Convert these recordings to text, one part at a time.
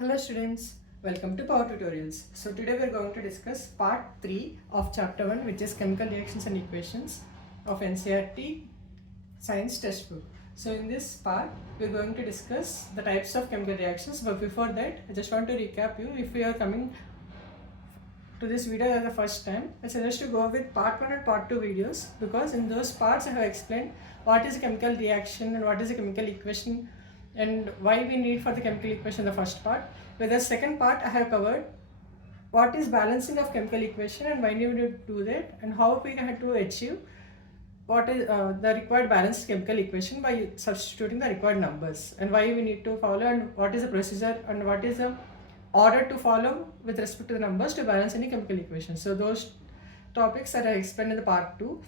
Hello students, welcome to Power Tutorials. So today we are going to discuss part 3 of chapter 1, which is chemical reactions and equations of NCERT science textbook. So in this part we are going to discuss the types of chemical reactions, but before that I just want to recap you. If you are coming to this video as the first time, I suggest to go with part 1 and part 2 videos, because in those parts I have explained what is a chemical reaction and what is a chemical equation and why we need for the chemical equation in the first part. With the second part I have covered what is balancing of chemical equation and why we need to do that, and how we have to achieve what is the required balanced chemical equation by substituting the required numbers, and why we need to follow, and what is the procedure and what is the order to follow with respect to the numbers to balance any chemical equation. So those topics that I explained in the part 2.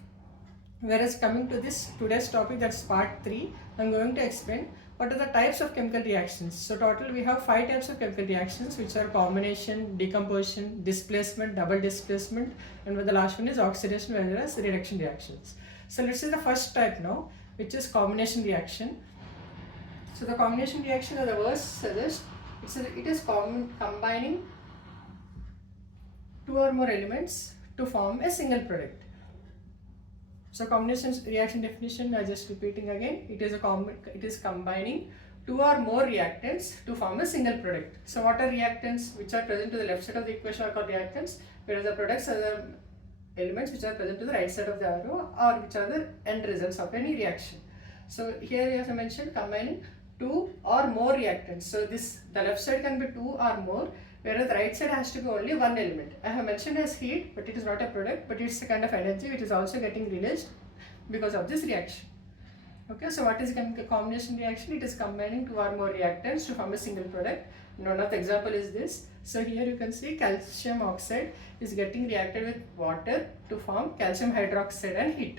Whereas coming to this today's topic, that's part 3, I'm going to explain what are the types of chemical reactions. So total we have 5 types of chemical reactions, which are combination, decomposition, displacement, double displacement, and the last one is oxidation whereas reduction reactions. So let's see the first type now, which is combination reaction. So the combination reaction, as the word suggests, it is combining 2 or more elements to form a single product. So combination reaction definition, I just repeating again, it is combining 2 or more reactants to form a single product. So what are reactants which are present to the left side of the equation are called reactants, whereas the products are the elements which are present to the right side of the arrow, or which are the end results of any reaction. So here, as I mentioned, combining 2 or more reactants. So the left side can be 2 or more, whereas the right side has to be only one element. I have mentioned as heat, but it is not a product, but it's a kind of energy which is also getting released because of this reaction. Okay, so what is a combination reaction? It is combining 2 or more reactants to form a single product. And one of the example is this. So here you can see calcium oxide is getting reacted with water to form calcium hydroxide and heat.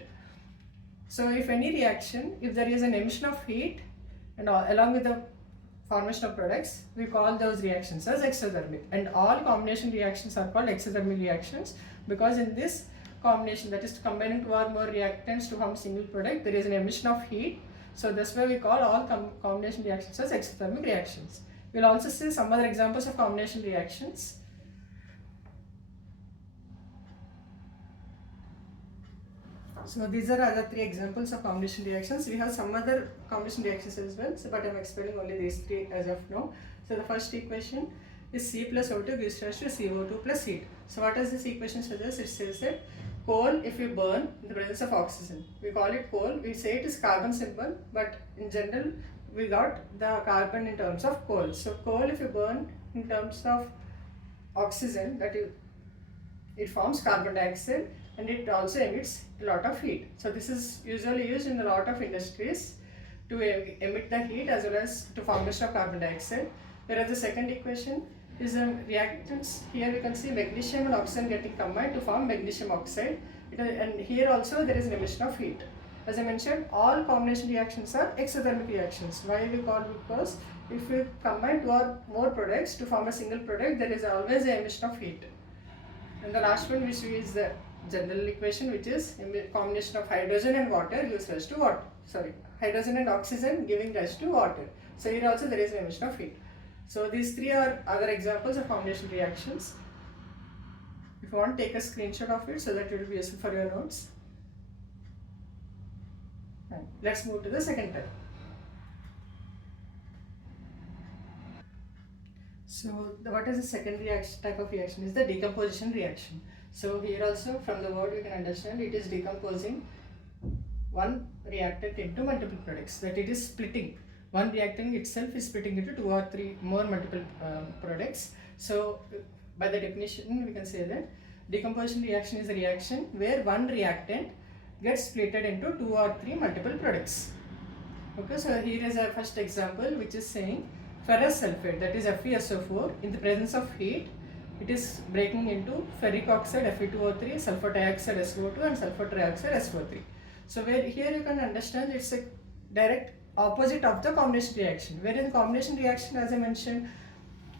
So if any reaction, if there is an emission of heat and along with the formation of products, we call those reactions as exothermic, and all combination reactions are called exothermic reactions, because in this combination, that is combining 2 or more reactants to form a single product, there is an emission of heat. So that's why we call all combination reactions as exothermic reactions. We'll also see some other examples of combination reactions. So these are other 3 examples of combination reactions. We have some other combination reactions as well, so, but I'm explaining only these 3 as of now. So the first equation is C plus O2 gives rise to CO2 plus heat. So what does this equation suggest? It says that coal, if we burn in the presence of oxygen, we call it coal. We say it is carbon symbol, but in general we got the carbon in terms of coal. So coal, if you burn in terms of oxygen, that is, it forms carbon dioxide, and it also emits a lot of heat. So this is usually used in a lot of industries to emit the heat as well as to formation of carbon dioxide. Whereas the second equation is reactants. Here we can see magnesium and oxygen getting combined to form magnesium oxide, and here also there is an emission of heat. As I mentioned, all combination reactions are exothermic reactions. Why we call? Because if we combine 2 or more products to form a single product, there is always an emission of heat. And the last one, which is the general equation, which is a combination of hydrogen and water gives rise to water. Hydrogen and oxygen giving rise to water. So here also there is an emission of heat. So these 3 are other examples of combination reactions. If you want, take a screenshot of it so that it will be useful for your notes. And let's move to the second type. So what is the second type of reaction? Is the decomposition reaction. So here also, from the word you can understand, it is decomposing one reactant into multiple products, that it is splitting. One reactant itself is splitting into 2 or 3 more multiple products. So by the definition we can say that decomposition reaction is a reaction where one reactant gets splitted into 2 or 3 multiple products. Okay, so here is our first example, which is saying ferrous sulfate, that is FeSO4, in the presence of heat, it is breaking into ferric oxide Fe2O3, sulfur dioxide SO2, and sulfur trioxide SO3. So where here you can understand it's a direct opposite of the combination reaction. Where in combination reaction, as I mentioned,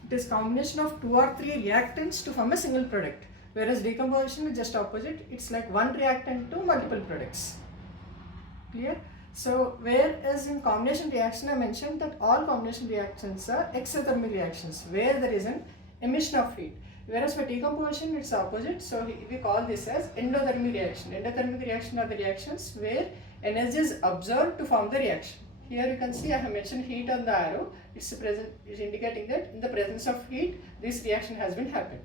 it is combination of 2 or 3 reactants to form a single product. Whereas decomposition is just opposite. It's like one reactant to multiple products. Clear? So whereas in combination reaction I mentioned that all combination reactions are exothermic reactions where there is an emission of heat. Whereas for decomposition it's opposite, so we call this as endothermic reaction. Endothermic reaction are the reactions where energy is absorbed to form the reaction. Here you can see I have mentioned heat on the arrow. It's indicating that in the presence of heat this reaction has been happened.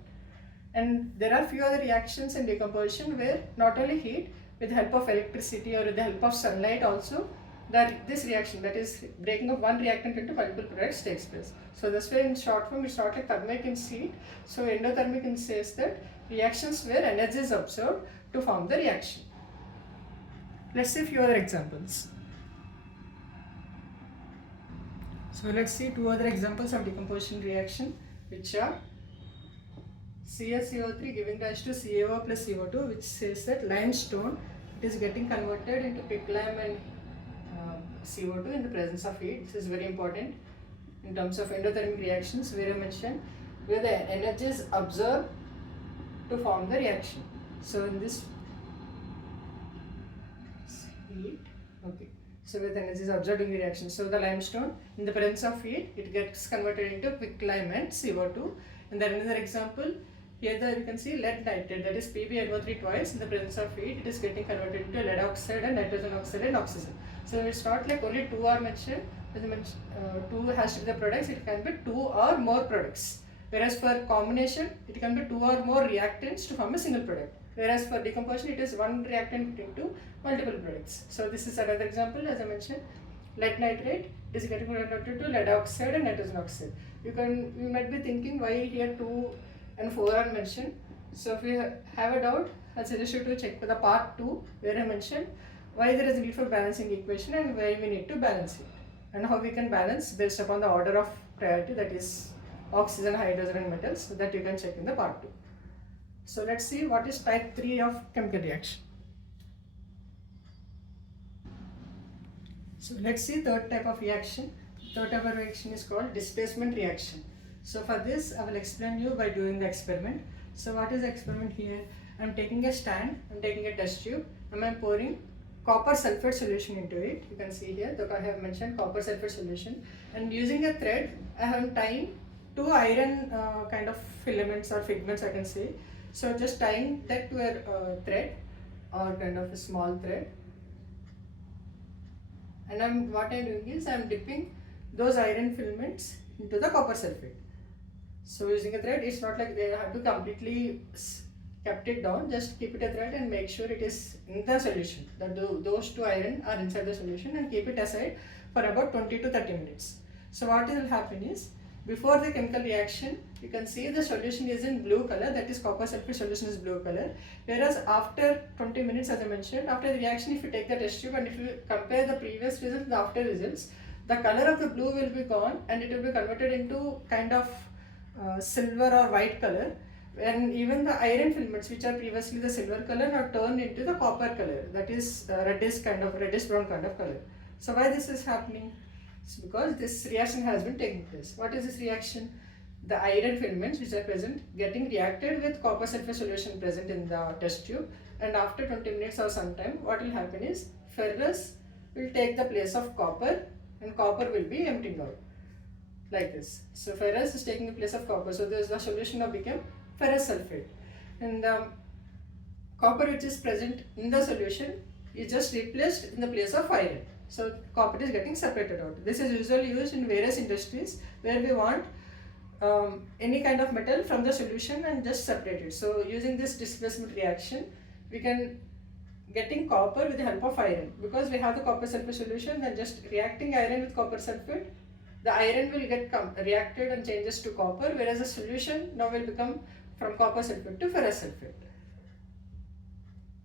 And there are few other reactions in decomposition where not only heat, with the help of electricity or with the help of sunlight also, that this reaction, that is breaking of one reactant into multiple products, takes place. So this way in short form it's not like thermic in heat. So endothermic says that reactions where energy is absorbed to form the reaction. Let's see a few other examples. So let's see two other examples of decomposition reaction, which are CaCO3 giving rise to CaO plus CO2, which says that limestone, it is getting converted into quicklime and CO2 in the presence of heat. This is very important in terms of endothermic reactions, where I mentioned where the energy is absorbed to form the reaction. So in this heat, okay. So where the energy is absorbed in the reaction. So the limestone in the presence of heat, it gets converted into quicklime and CO2. And then another example, here you can see lead nitrate, that is PbNO3 twice in the presence of heat, it is getting converted into lead oxide and nitrogen oxide and oxygen. So it's not like only two are mentioned, as I mentioned, two has to be the products, it can be two or more products. Whereas for combination, it can be two or more reactants to form a single product. Whereas for decomposition, it is one reactant into multiple products. So this is another example, as I mentioned, lead nitrate, it is getting converted to lead oxide and nitrogen oxide. You might be thinking why here 2 and 4 are mentioned. So if you have a doubt, I suggest you to check for the part 2 where I mentioned why there is a need for balancing equation and why we need to balance it, and how we can balance based upon the order of priority, that is oxygen, hydrogen and metals, so that you can check in the part 2. So let's see what is type 3 of chemical reaction. So let's see third type of reaction. Third type of reaction is called displacement reaction. So for this I will explain you by doing the experiment. So what is the experiment here? I am taking a stand, I am taking a test tube and I am pouring copper sulfate solution into it. You can see here that I have mentioned copper sulfate solution, and using a thread I am tying two iron kind of filaments or pigments, I can say. So just tying that to a thread or kind of a small thread, and what I am doing is I am dipping those iron filaments into the copper sulfate. So using a thread, it's not like they have to completely kept it down, just keep it a thread and make sure it is in the solution, that those two iron are inside the solution, and keep it aside for about 20 to 30 minutes. So what will happen is, before the chemical reaction, you can see the solution is in blue color, that is copper sulfate solution is blue color, whereas after 20 minutes, as I mentioned, after the reaction, if you take the test tube and if you compare the previous results with the after results, the color of the blue will be gone and it will be converted into kind of silver or white color, and even the iron filaments, which are previously the silver color, are turned into the copper color, that is reddish brown kind of color. So why this is happening? It's because this reaction has been taking place. What is this reaction? The iron filaments which are present getting reacted with copper sulfate solution present in the test tube, and after 20 minutes or sometime, what will happen is ferrous will take the place of copper and copper will be emptying out like this. So ferrous is taking the place of copper, so the solution now became ferrous sulfate, and the copper which is present in the solution is just replaced in the place of iron. So copper is getting separated out. This is usually used in various industries where we want any kind of metal from the solution and just separate it. So using this displacement reaction, we can getting copper with the help of iron, because we have the copper sulfate solution, then just reacting iron with copper sulfate, the iron will get reacted and changes to copper, whereas the solution now will become from copper sulfate to ferrous sulfate.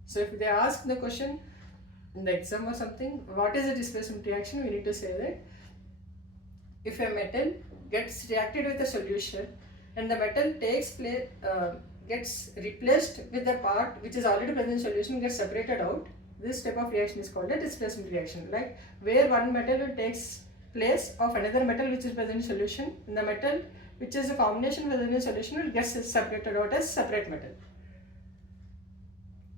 So if they ask the question in the exam or something, what is a displacement reaction, we need to say that if a metal gets reacted with a solution and the metal gets replaced with the part which is already present in solution, gets separated out, this type of reaction is called a displacement reaction. Like where one metal will takes place of another metal which is present in solution, and the metal which is a combination present in solution will get separated out as separate metal.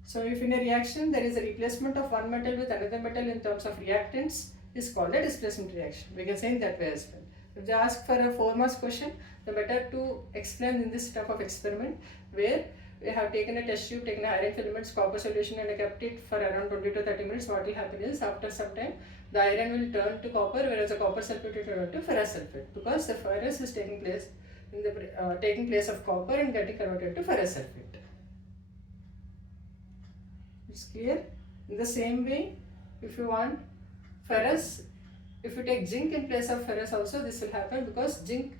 So if in a reaction there is a replacement of one metal with another metal in terms of reactants, is called a displacement reaction. We can say in that way as well. If they ask for a 4 marks question, the better to explain in this type of experiment where we have taken a test tube, taken iron filaments, copper solution and kept it for around 20 to 30 minutes. What will happen is after some time the iron will turn to copper, whereas the copper sulfate will turn to ferrous sulfate, because the ferrous is taking place in the taking place of copper and getting converted to ferrous sulfate. It's clear? In the same way, if you want ferrous, if you take zinc in place of ferrous also, this will happen, because zinc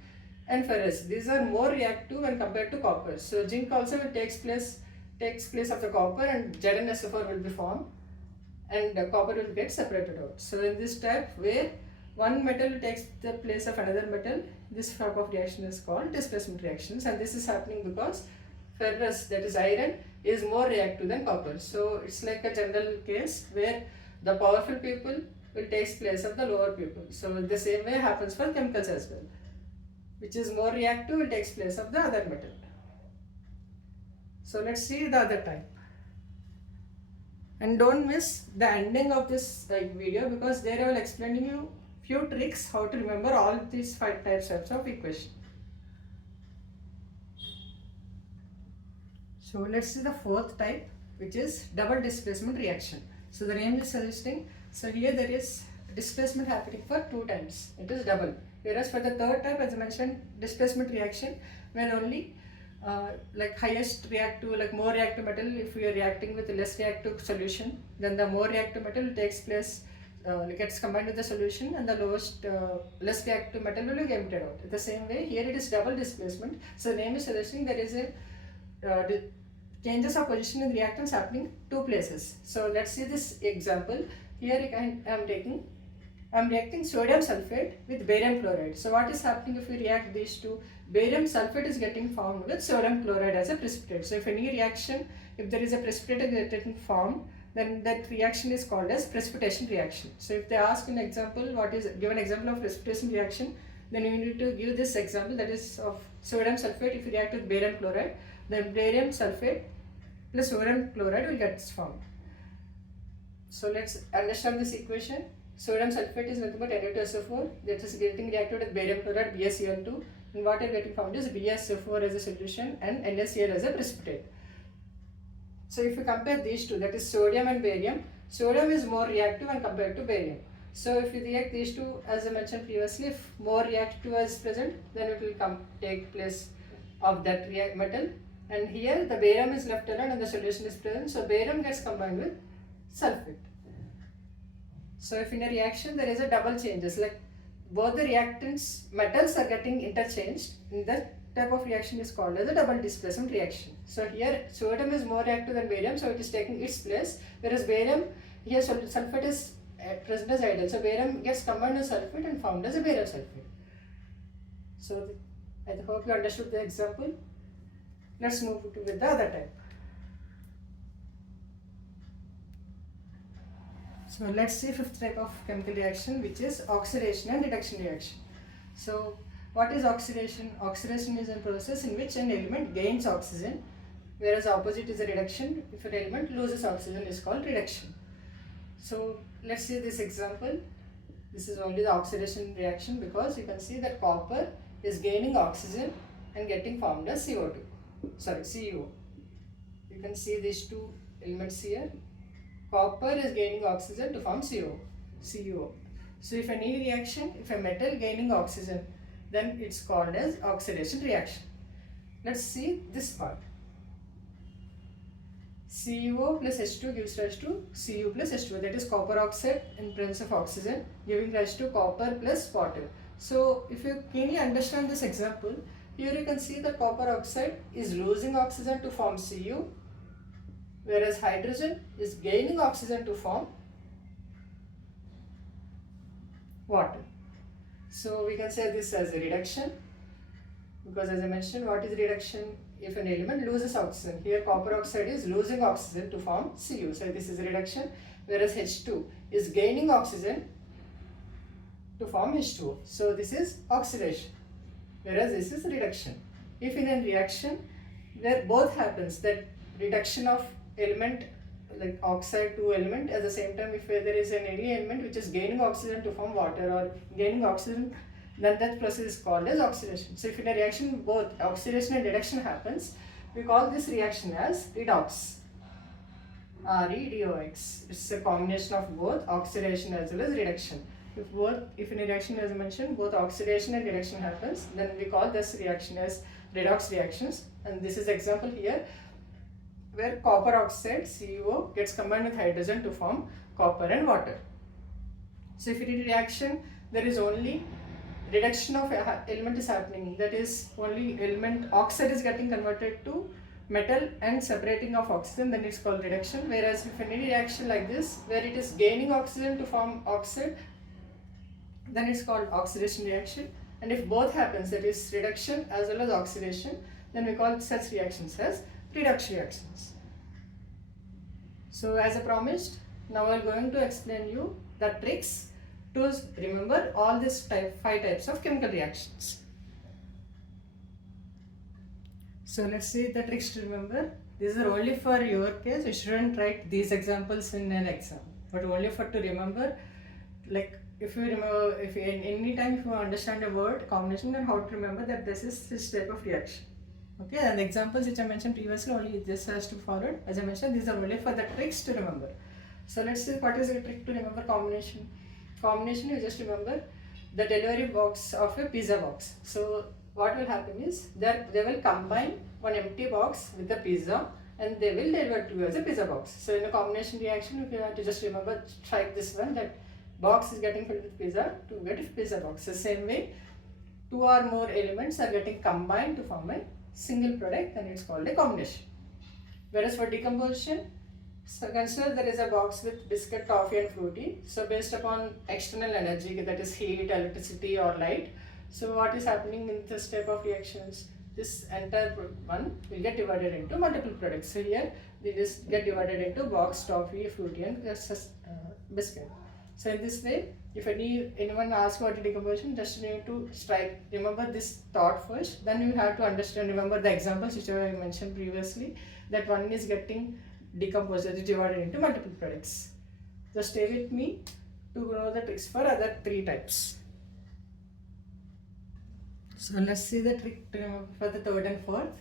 and ferrous, these are more reactive when compared to copper. So zinc also will takes place of the copper, and ZnSO4 will be formed, and copper will get separated out. So in this type where one metal takes the place of another metal, this type of reaction is called displacement reactions, and this is happening because ferrous, that is iron, is more reactive than copper. So it's like a general case where the powerful people will take place of the lower people. So the same way happens for chemicals as well. Which is more reactive will take place of the other metal. So let's see the other type. And don't miss the ending of this video, because there I will explaining you few tricks how to remember all these 5 types of equation. So let's see the 4th type, which is double displacement reaction. So the name is suggesting, so here there is displacement happening for 2 times, it is double. Whereas for the 3rd type, as I mentioned, displacement reaction, when only like highest reactive, like more reactive metal, if we are reacting with less reactive solution, then the more reactive metal takes place, gets combined with the solution, and the lowest less reactive metal will be emitted out. The same way here it is double displacement. So the name is suggesting there is a changes of position in the reactants happening 2 places. So let's see this example. Here I am reacting sodium sulfate with barium chloride. So what is happening if we react these two? Barium sulfate is getting formed with sodium chloride as a precipitate. So if any reaction, if there is a precipitate getting formed, then that reaction is called as precipitation reaction. So if they ask an example, what is given example of precipitation reaction, then you need to give this example, that is of sodium sulfate. If you react with barium chloride, then barium sulfate plus sodium chloride will get formed. So let's understand this equation. Sodium sulfate is nothing but Na2SO4, that is getting reacted with barium chloride, BaCl2, and what is getting formed is BaSO4 as a solution and NaCl as a precipitate. So if you compare these two, that is sodium and barium, sodium is more reactive when compared to barium. So if you react these two, as I mentioned previously, if more reactive is present, then it will take place of that metal, and here the barium is left alone and the solution is present, so barium gets combined with sulfate. So if in a reaction there is a double changes, like both the reactants metals are getting interchanged, in that type of reaction is called as a double displacement reaction. So here sodium is more reactive than barium, so it is taking its place, whereas barium, here sulfate is present as ideal, so barium gets combined with sulfate and formed as a barium sulfate. So I hope you understood the example. Let's move to with the other type. So let's see 5th type of chemical reaction, which is oxidation and reduction reaction. So what is oxidation? Oxidation is a process in which an element gains oxygen, whereas opposite is a reduction. If an element loses oxygen, is called reduction. So let's see this example. This is only the oxidation reaction, because you can see that copper is gaining oxygen and getting formed as CO2. Sorry, CO. You can see these two elements here. Copper is gaining oxygen to form CO. So if any reaction, if a metal gaining oxygen, then it's called as oxidation reaction. Let's see this part. CO plus H2 gives rise to Cu plus H2, that is copper oxide in presence of oxygen, giving rise to copper plus water. So if you keenly understand this example, here you can see that copper oxide is losing oxygen to form Cu, whereas hydrogen is gaining oxygen to form water. So we can say this as a reduction, because as I mentioned, what is reduction? If an element loses oxygen, here copper oxide is losing oxygen to form Cu, so this is a reduction, whereas H2 is gaining oxygen to form H2O, so this is oxidation, whereas this is reduction. If in a reaction where both happens, that reduction of element like oxide to element, at the same time if there is any element which is gaining oxygen to form water or gaining oxygen, then that process is called as oxidation. So if in a reaction both oxidation and reduction happens, we call this reaction as redox. REDOX. It's a combination of both oxidation as well as reduction. If in a reaction, as I mentioned, both oxidation and reduction happens, then we call this reaction as redox reactions. And this is example here where copper oxide CuO gets combined with hydrogen to form copper and water. So if in a reaction there is only reduction of element is happening, that is only element oxide is getting converted to metal and separating of oxygen, then it's called reduction. Whereas if in any reaction like this where it is gaining oxygen to form oxide, then it's called oxidation reaction. And if both happens, that is reduction as well as oxidation, then we call such reactions as redox reactions. So as I promised, now I'm going to explain you the tricks to remember all these 5 types of chemical reactions. So let's see the tricks to remember. These are only for your case. You shouldn't write these examples in an exam, but only for to remember. Like if you remember, if any time if you understand a word combination, then how to remember that this is this type of reaction. Okay, and the examples which I mentioned previously, only this has to forward. As I mentioned, these are only for the tricks to remember. So let's see what is the trick to remember combination. Combination, you just remember the delivery box of a pizza box. So what will happen is that they will combine one empty box with the pizza and they will deliver to you as a pizza box. So in a combination reaction, you have to just remember, strike this one, that box is getting filled with pizza to get a pizza box. The same way, 2 or more elements are getting combined to form a single product, and it's called a combination. Whereas for decomposition, so consider there is a box with biscuit, toffee and fruity. So based upon external energy, that is heat, electricity or light, so what is happening in this type of reactions, this entire one will get divided into multiple products. So here they just get divided into box, toffee, fruity and biscuit. So in this way, if anyone asks what is decomposition, just need to remember this thought first, then you have to understand, remember the examples which I mentioned previously, that one is getting decomposed, it is divided into multiple products. Just stay with me to know the tricks for other 3 types. So let's see the trick for the 3rd and 4th.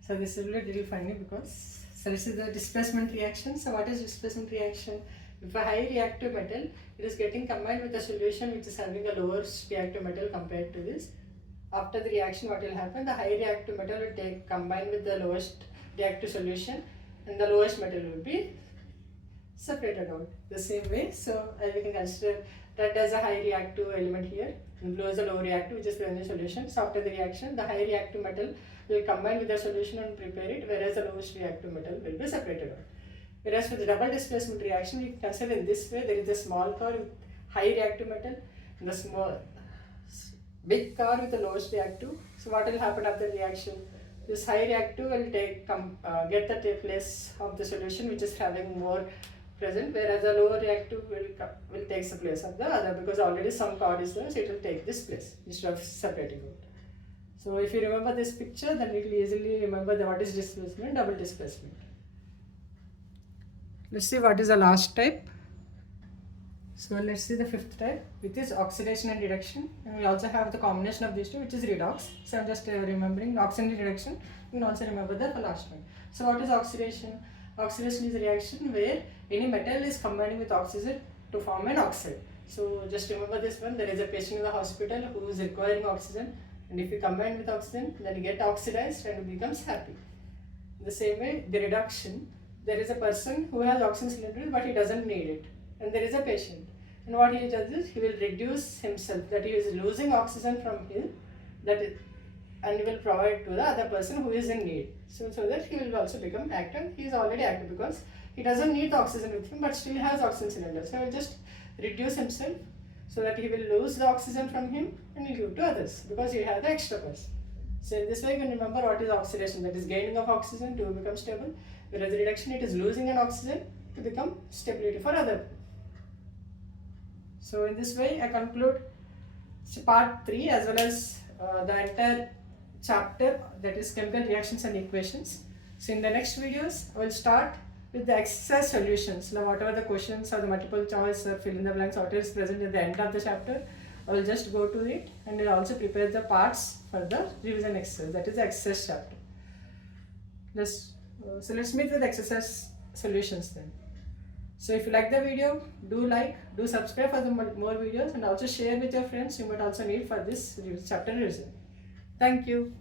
So this will be really funny because, so this is the displacement reaction. So what is displacement reaction? If a high reactive metal, it is getting combined with a solution which is having a lower reactive metal compared to this. After the reaction, what will happen? The high reactive metal will combine with the lowest reactive solution, and the lowest metal will be separated out. The same way, so we can consider that as a high reactive element here, and below is a low reactive which is present in the solution. So after the reaction, the high reactive metal will combine with the solution and prepare it, whereas the lowest reactive metal will be separated out. Whereas for the double displacement reaction, we consider in this way, there is a small car with high reactive metal and the big car with the lowest reactive. So what will happen after the reaction? This high reactive will get the place of the solution which is having more present, whereas the lower reactive will take the place of the other, because already some car is there, so it will take this place instead of separating it. So if you remember this picture, then you will easily remember what is displacement, double displacement. Let's see what is the last type. So let's see the 5th type, which is oxidation and reduction. And we also have the combination of these two, which is redox. So I'm just remembering oxidation and reduction. You can also remember the last one. So what is oxidation? Oxidation is a reaction where any metal is combining with oxygen to form an oxide. So just remember this one, there is a patient in the hospital who is requiring oxygen, and if you combine with oxygen, then you get oxidized and it becomes happy. In the same way, the reduction, there is a person who has oxygen cylinder but he doesn't need it, and there is a patient, and what he does is he will reduce himself, that he is losing oxygen from him, and he will provide to the other person who is in need, so that he will also become active. He is already active because he doesn't need the oxygen with him but still has oxygen cylinder, so he will just reduce himself so that he will lose the oxygen from him and he will give to others because he has the extra person. So in this way you can remember what is oxidation, that is gaining of oxygen to become stable, whereas reduction, it is losing an oxygen to become stability for other. So in this way I conclude part 3 as well as the entire chapter, that is chemical reactions and equations. So in the next videos I will start with the exercise solutions. Now whatever the questions or the multiple choice or fill in the blanks, whatever is present at the end of the chapter, I will just go to it and I'll also prepare the parts for the revision exercise, that is the exercise chapter. So let's meet with exercise solutions then. So if you like the video, do like, do subscribe for the more videos, and also share with your friends you might also need for this chapter revision. Thank you.